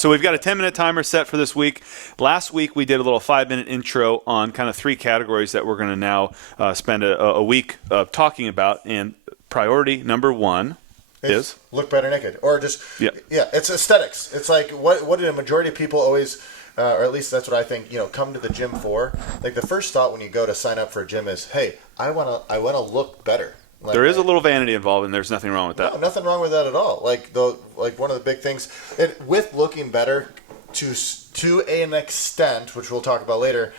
So we've got a 10-minute timer set for this week. Last week we did a little 5-minute intro on kind of 3 categories that we're going to now spend a week talking about. And priority number 1 is look better naked, or just it's aesthetics. It's like what do the majority of people always, or at least that's what I think, come to the gym for. Like the first thought when you go to sign up for a gym is, hey, I wanna look better. Like, there is a little vanity involved, and there's nothing wrong with that. No, nothing wrong with that at all. Like one of the big things with looking better to an extent, which we'll talk about later,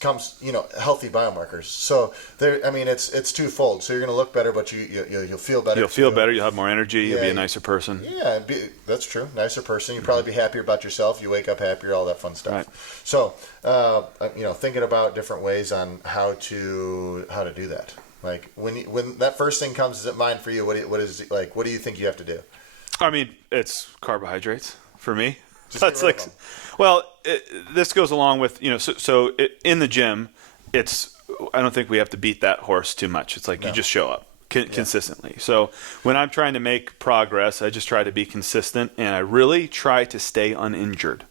comes healthy biomarkers. So it's twofold. So you're going to look better, but you'll feel better. You'll feel better. You'll have more energy. You'll be a nicer person. Yeah, that's true. Nicer person. You'll probably be happier about yourself. You wake up happier. All that fun stuff. Right. So thinking about different ways on how to do that. Like when that first thing comes to mind for you, what do you think you have to do? I mean, it's carbohydrates for me. That's like, this goes along with in the gym, I don't think we have to beat that horse too much. It's like you just show up consistently. So when I'm trying to make progress, I just try to be consistent, and I really try to stay uninjured.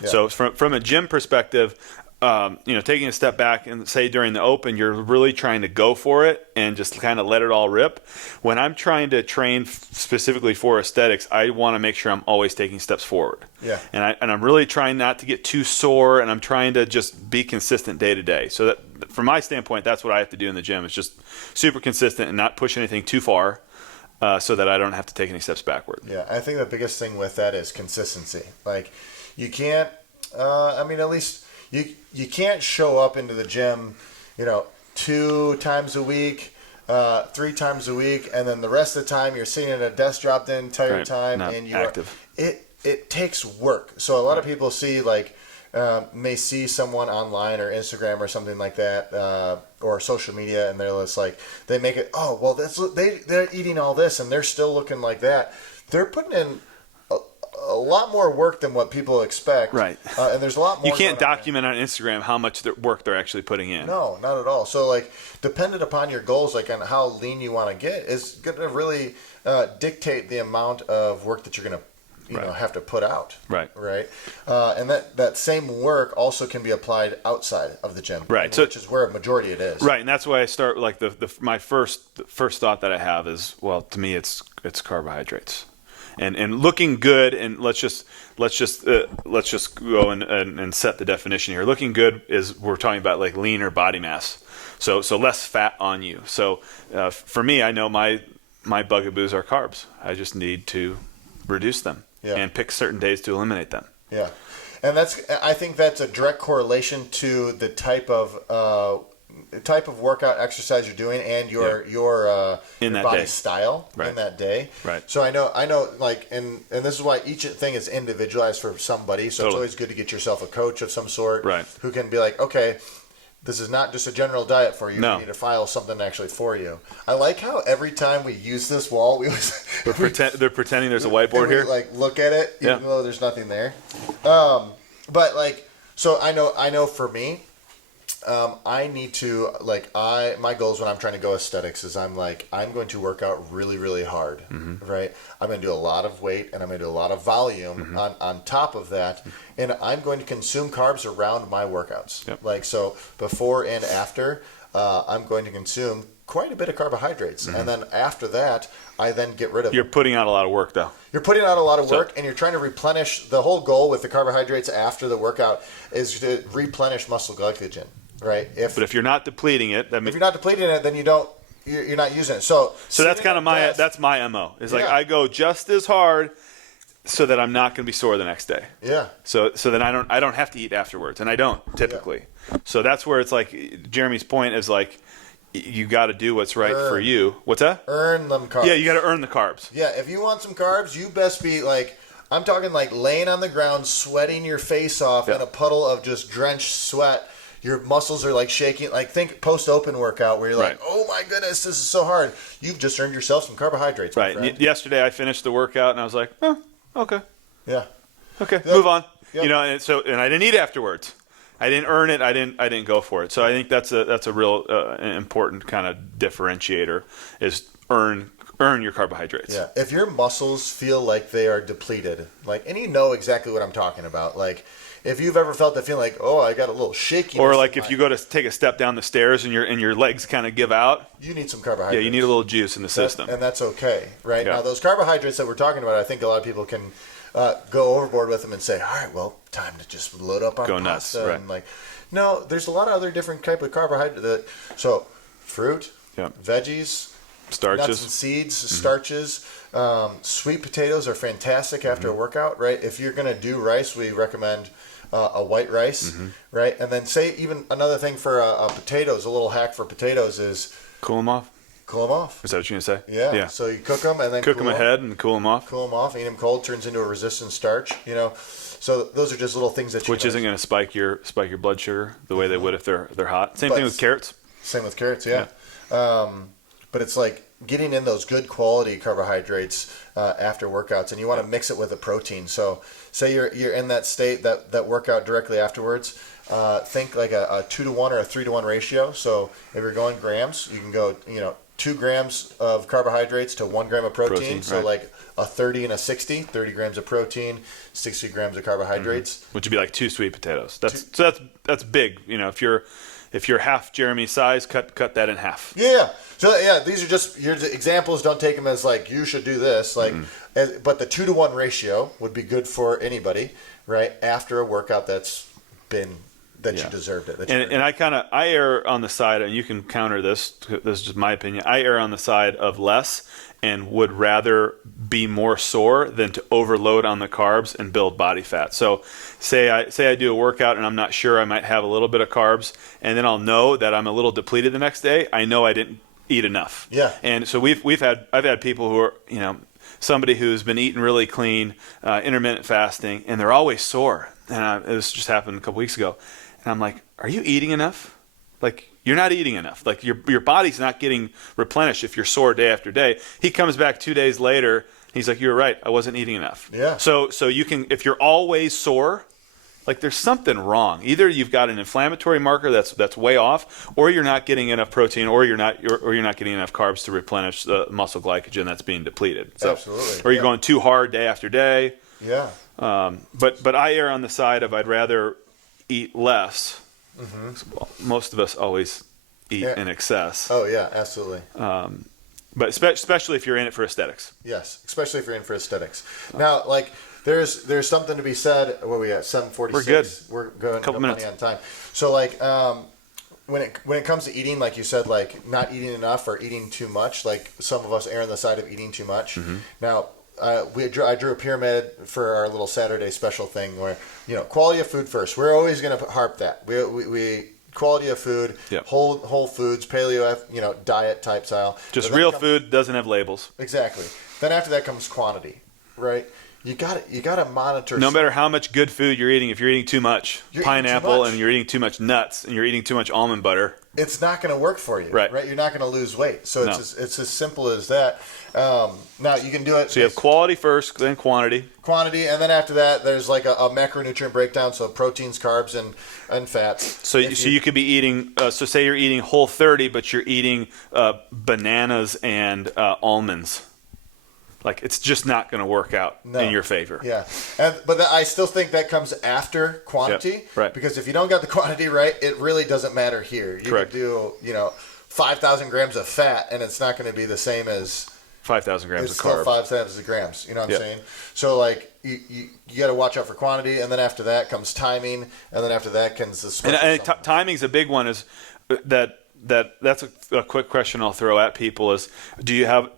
Yeah. So from a gym perspective, taking a step back and say during the open, you're really trying to go for it and just kind of let it all rip. When I'm trying to train specifically for aesthetics, I want to make sure I'm always taking steps forward. Yeah. And I'm really trying not to get too sore, and I'm trying to just be consistent day to day. So that, from my standpoint, that's what I have to do in the gym. It's just super consistent and not push anything too far, so that I don't have to take any steps backward. Yeah, I think the biggest thing with that is consistency. Like you can't, at least. You can't show up into the gym, 2 times a week, 3 times a week, and then the rest of the time you're sitting at a desk job the entire time, and you're active. It takes work. So a lot of people may see someone online or Instagram or something like that, or social media, and they're just like, they make it, oh well, they're eating all this and they're still looking like that. They're putting in a lot more work than what people expect. Right. And there's a lot more. You can't document on Instagram how much work they're actually putting in. No, not at all. So, dependent upon your goals, on how lean you want to get, is going to really dictate the amount of work that you're going to, have to put out. Right. Right. And that same work also can be applied outside of the gym. Right. Which is where a majority it is. Right. And that's why I start my first thought that I have is, well, to me, it's carbohydrates. And looking good, and let's just go and set the definition here. Looking good is, we're talking about leaner body mass, so less fat on you. So for me, I know my bugaboos are carbs. I just need to reduce them and pick certain days to eliminate them. Yeah, and I think that's a direct correlation to the type of workout exercise you're doing and your body style in that day. Right. So I know and this is why each thing is individualized for somebody. So It's always good to get yourself a coach of some sort who can be like, okay, this is not just a general diet for you. No. You need to file something actually for you. I like how every time we use this wall, they're pretending there's a whiteboard here. Look at it, even though there's nothing there. So I know for me, I need to my goals when I'm trying to go aesthetics is I'm going to work out really, really hard, right? I'm going to do a lot of weight and I'm going to do a lot of volume on top of that, and I'm going to consume carbs around my workouts. Yep. So before and after, I'm going to consume quite a bit of carbohydrates, and then after that, I then get rid of. You're putting out a lot of work, though. You're putting out a lot of work, and you're trying to replenish. The whole goal with the carbohydrates after the workout is to replenish muscle glycogen. Right. But if you're not depleting it, if you're not depleting it, then you're not using it. So that's kind of my MO. Is I go just as hard so that I'm not going to be sore the next day. Yeah. So then I don't have to eat afterwards, and I don't typically. Yeah. So that's where it's Jeremy's point is you got to do what's right for you. What's that? Earn them carbs. Yeah, you got to earn the carbs. Yeah, if you want some carbs, you best be I'm talking laying on the ground, sweating your face off in a puddle of just drenched sweat. Your muscles are shaking. Think post-open workout where you're oh my goodness, this is so hard. You've just earned yourself some carbohydrates. Right. Yesterday I finished the workout and I was like, oh, okay. Yeah. Okay, move on. Yep. And I didn't eat afterwards. I didn't earn it. I didn't go for it. So I think that's a real important kind of differentiator is earn earn your carbohydrates. Yeah. If your muscles feel like they are depleted, and you know exactly what I'm talking about, if you've ever felt that feeling like, oh, I got a little shaky. Or like if you go to take a step down the stairs and your legs kind of give out. You need some carbohydrates. Yeah, you need a little juice in the system. And that's okay, right? Yeah. Now, those carbohydrates that we're talking about, I think a lot of people can go overboard with them and say, all right, well, time to just load up on go pasta. nuts, right. And no, there's a lot of other different type of carbohydrate. So, fruit, veggies, starches, nuts and seeds, starches. Sweet potatoes are fantastic after a workout, right? If you're going to do rice, we recommend a white rice, right? And then say even another thing for potatoes, a little hack for potatoes is cool them off. Cool them off. Is that what you're going to say? Yeah. So you cook them and then cook them ahead and cool them off. Cool them off. Eat them cold turns into a resistant starch. So those are just little things that which isn't going to spike your blood sugar the way they would if they're hot. Same thing with carrots. Same with carrots. Yeah. But it's like getting in those good quality carbohydrates after workouts, and you want to mix it with a protein. So say you're in that state that workout directly afterwards. Think like a 2-to-1 or a 3-to-1 ratio. So if you're going grams, you can go 2 grams of carbohydrates to 1 gram of protein. So like a 30 and a 60, 30 grams of protein, 60 grams of carbohydrates. Which would be like 2 sweet potatoes. That's big. If you're half Jeremy's size, cut that in half. Yeah. So these are just your examples. Don't take them as like you should do this. But the 2-to-1 ratio would be good for anybody, right? After a workout that's been you deserved it. And I err on the side, and you can counter this. This is just my opinion. I err on the side of less, and would rather be more sore than to overload on the carbs and build body fat. So say I do a workout and I'm not sure, I might have a little bit of carbs, and then I'll know that I'm a little depleted the next day. I know I didn't eat enough. Yeah. And so I've had people who are, somebody who's been eating really clean, intermittent fasting, and they're always sore. And this just happened a couple weeks ago. And I'm like, are you eating enough? Like, you're not eating enough. Like, your body's not getting replenished if you're sore day after day. He comes back 2 days later. He's like, you're right. I wasn't eating enough. Yeah. So you can, if you're always sore, like there's something wrong. Either you've got an inflammatory marker that's way off, or you're not getting enough protein, or you're not getting enough carbs to replenish the muscle glycogen that's being depleted. So, absolutely. Or you're going too hard day after day. Yeah. But I err on the side of I'd rather eat less. Well, most of us always eat in excess. Oh yeah, absolutely. But especially if you're in it for aesthetics. Yes, especially if you're in for aesthetics. Now, there's something to be said. What are we at? 7:46. We're good. We're going couple minutes on time. So when it comes to eating, like you said, not eating enough or eating too much. Like some of us err on the side of eating too much. Now. I drew a pyramid for our little Saturday special thing where, quality of food first. We're always going to harp that. We quality of food, whole foods, paleo, diet type style. Just real food, doesn't have labels. Exactly. Then after that comes quantity, right? You got to monitor. No matter how much good food you're eating, if you're eating too much pineapple and you're eating too much nuts and you're eating too much almond butter, it's not going to work for you, right? You're not going to lose weight. So it's as simple as that. Now you can do it. So you have quality first, then quantity. Quantity, and then after that, there's like a macronutrient breakdown. So proteins, carbs, and fats. So you could be eating. So say you're eating Whole30, but you're eating bananas and almonds. Like, it's just not going to work out in your favor. Yeah. But I still think that comes after quantity. Yep. Right. Because if you don't got the quantity right, it really doesn't matter here. You Correct. could do, 5,000 grams of fat, and it's not going to be the same as 5,000 grams of carbs. It's still 5,000 grams. You know what I'm saying? So, you got to watch out for quantity, and then after that comes timing, and then after that comes the special. And timing's a big one. Is that's a quick question I'll throw at people is, do you have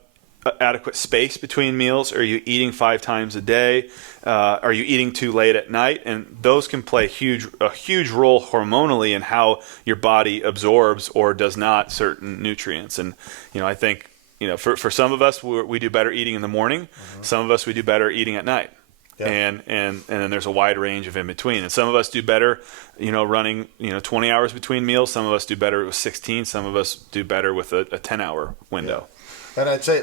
adequate space between meals? Are you eating 5 times a day? Are you eating too late at night? And those can play a huge role hormonally in how your body absorbs or does not certain nutrients. And I think for some of us we do better eating in the morning. Some of us we do better eating at night. Yeah. And then there's a wide range of in between. And some of us do better, running 20 hours between meals. Some of us do better with 16. Some of us do better with a 10-hour window. Yeah. And I'd say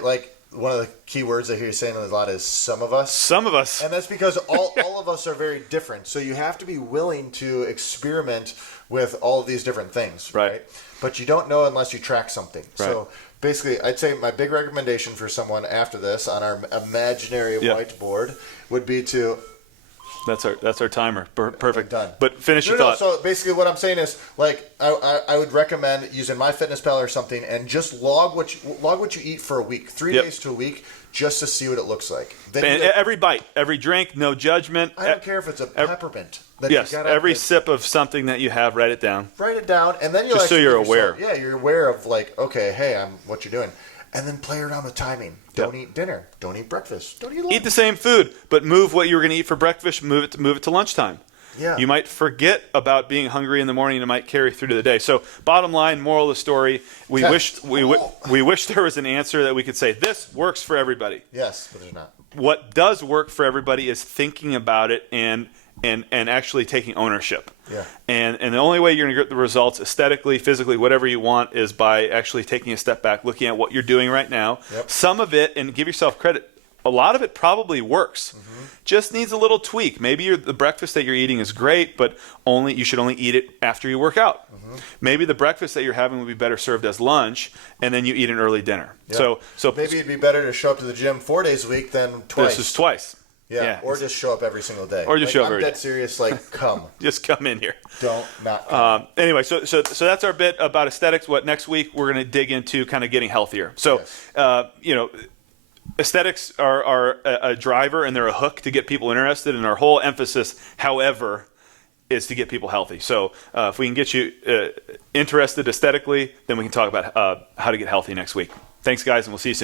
one of the key words I hear you saying a lot is some of us. Some of us. And that's because all of us are very different. So you have to be willing to experiment with all of these different things. Right. But you don't know unless you track something. Right. So basically, I'd say my big recommendation for someone after this on our imaginary whiteboard would be to. That's our timer. Perfect. Done. But finish your thought. So basically, what I'm saying is, like, I would recommend using MyFitnessPal or something, and just log what you eat for a week, 3 days to a week, just to see what it looks like. And every bite, every drink, no judgment. I don't care if it's a peppermint. Yes, every sip of something that you have, write it down. Write it down, and then just so you're aware. Yeah, you're aware of, like, okay, hey, I'm what you're doing, and then play around with timing. Don't eat dinner. Don't eat breakfast. Don't eat lunch. Eat the same food, but move what you were going to eat for breakfast. Move it to lunchtime. Yeah. You might forget about being hungry in the morning, and it might carry through to the day. So, bottom line, moral of the story: we wish there was an answer that we could say this works for everybody. Yes, but there's not. What does work for everybody is thinking about it and actually taking ownership. Yeah. And the only way you're going to get the results aesthetically, physically, whatever you want, is by actually taking a step back, looking at what you're doing right now. Yep. Some of it, and give yourself credit, a lot of it probably works. Mm-hmm. Just needs a little tweak. Maybe the breakfast that you're eating is great, but you should only eat it after you work out. Mm-hmm. Maybe the breakfast that you're having would be better served as lunch, and then you eat an early dinner. Yep. So maybe it'd be better to show up to the gym 4 days a week than twice. This is twice. Yeah, or just show up every single day. Or just show up every day. I'm dead serious, like, come. Just come in here. Don't not come. Anyway, so that's our bit about aesthetics. What next week we're going to dig into kind of getting healthier. So, aesthetics are a driver and they're a hook to get people interested. And our whole emphasis, however, is to get people healthy. So if we can get you interested aesthetically, then we can talk about how to get healthy next week. Thanks, guys, and we'll see you soon.